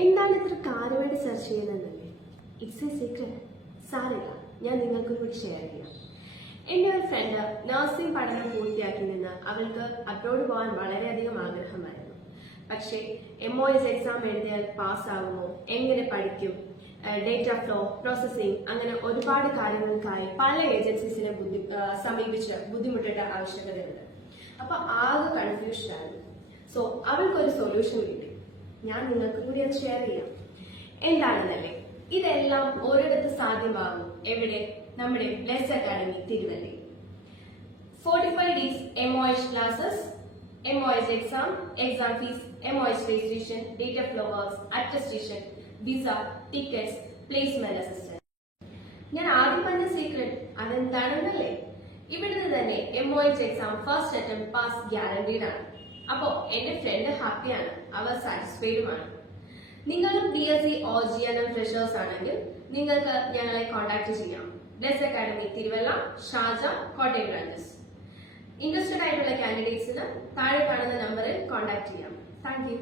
എന്താണ് ഇത്ര കാര്യമായിട്ട് സെർച്ച് ചെയ്യുന്നതല്ലേ? It's A secret. സാറില്ല, ഞാൻ നിങ്ങൾക്ക് കൂടി ഷെയർ ചെയ്യാം. എൻ്റെ ഒരു ഫ്രണ്ട് നഴ്സിംഗ് പഠനം പൂർത്തിയാക്കി നിന്ന് അവൾക്ക് അബ്രോഡ് പോകാൻ വളരെയധികം ആഗ്രഹമായിരുന്നു. പക്ഷേ MOS എക്സാം എഴുതിയാൽ പാസ്സാകുമോ, എങ്ങനെ പഠിക്കും, ഡേറ്റ ഫ്ലോ, പ്രോസസ്സിംഗ്, അങ്ങനെ ഒരുപാട് കാര്യങ്ങൾക്കായി പല ഏജൻസീസിനെ സമീപിച്ച് ബുദ്ധിമുട്ടേണ്ട ആവശ്യകതയുണ്ട്. അപ്പൊ ആകെ കൺഫ്യൂഷനായിരുന്നു. സോ അവൾക്കൊരു സൊല്യൂഷൻ കിട്ടി. ഞാൻ നിങ്ങൾക്ക് കൂടി അത് ഷെയർ ചെയ്യാം. എന്താണെന്നല്ലേ, ഇതെല്ലാം ഒരിടത്ത് സാധ്യമാകും. എവിടെ? നമ്മുടെ ബ്ലെസ് അക്കാഡമി തിരുവല്ലയിൽ. 45 days MOS classes, MOS exam, exam fees, MOS registration, data flow works, attestation, visa, tickets, placement assistance. ഞാൻ ആദ്യം പറഞ്ഞ സീക്രട്ട് അതെന്താണെന്നല്ലേ? ഇവിടുന്ന് തന്നെ MOS exam first attempt pass guaranteed ആണ്. അപ്പോ എന്റെ ഫ്രണ്ട് ഹാപ്പിയാണ്, അവർ സാറ്റിസ്ഫൈഡുമാണ്. നിങ്ങളും BSc or GNM ഫ്രഷേഴ്സ് ആണെങ്കിൽ നിങ്ങൾക്ക് ഞങ്ങളെ കോൺടാക്ട് ചെയ്യാം. Bless academy Thiruvalla, Sharjah, Kottayam branches. Interested ആയിട്ടുള്ള കാൻഡിഡേറ്റ്സിന് താഴെ കാണുന്ന നമ്പറിൽ കോൺടാക്ട് ചെയ്യാം. Thank you.